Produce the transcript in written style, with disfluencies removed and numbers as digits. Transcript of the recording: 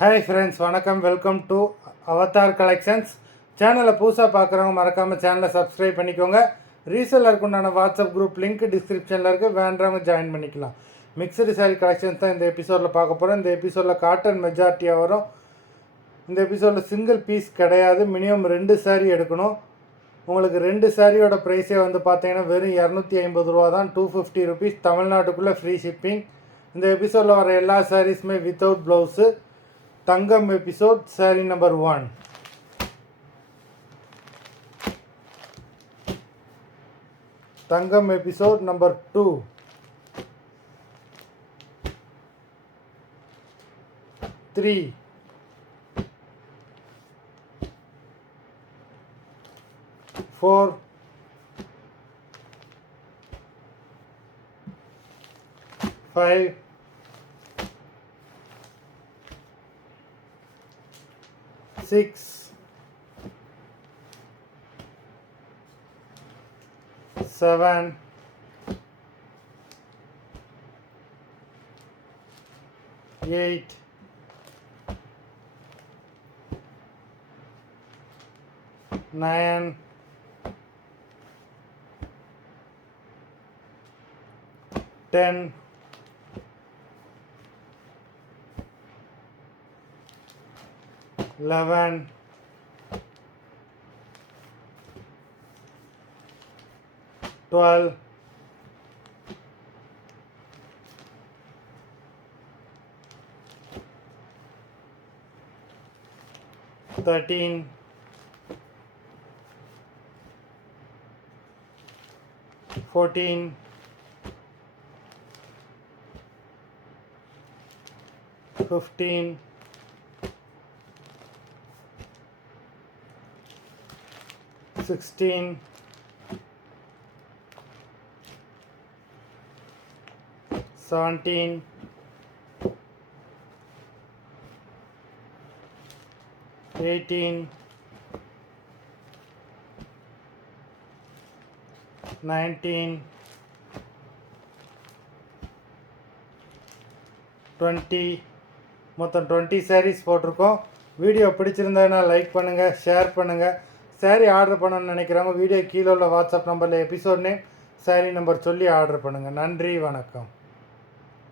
Hi friends, வணக்கம். Welcome to Avatar collections. சேனலை புதுசாக பார்க்குறவங்க மறக்காமல் சேனலை சப்ஸ்கிரைப் பண்ணிக்கோங்க. ரீசெல்லருக்கு உண்டான வாட்ஸ்அப் குரூப் லிங்க் டிஸ்கிரிப்ஷனில் இருக்குது, வேண்டவங்க ஜாயின் பண்ணிக்கலாம். மிக்சடு சாரீ கலெக்ஷன்ஸ் தான் இந்த எபிசோடில் பார்க்க போகிறோம். இந்த எபிசோடில் காட்டன் மெஜாரிட்டியாக வரும். இந்த எபிசோடில் சிங்கிள் பீஸ் கிடையாது, மினிமம் 2 சாரீ எடுக்கணும். உங்களுக்கு 2 சாரியோட ப்ரைஸே வந்து பார்த்தீங்கன்னா வெறும் 250 ரூபா தான், 250 ருபீஸ். தமிழ்நாட்டுக்குள்ளே ஃப்ரீ ஷிப்பிங். இந்த எபிசோடில் வர எல்லா சாரீஸுமே வித்தவுட் ப்ளவுஸு. தங்கம் எபிசோட் சாரி நம்பர் 1. தங்கம் எபிசோட் நம்பர் 2. 3. 4. 5. 6. 7. 8. 9. 10. 11. 12. 13. 14. 15. 16. 17. 18. 19. 20. மொத்தம் 20 சாரீஸ் போட்டிருக்கோம். வீடியோ பிடிச்சிருந்ததுன்னா லைக் பண்ணுங்கள், ஷேர் பண்ணுங்கள். சாரீ ஆர்டர் பண்ணணும்னு நினைக்கிறவங்க வீடியோ கீழே உள்ள வாட்ஸ்அப் நம்பரில் எபிசோட் நேம், சாரீ நம்பர் சொல்லி ஆர்டர் பண்ணுங்கள். நன்றி, வணக்கம்.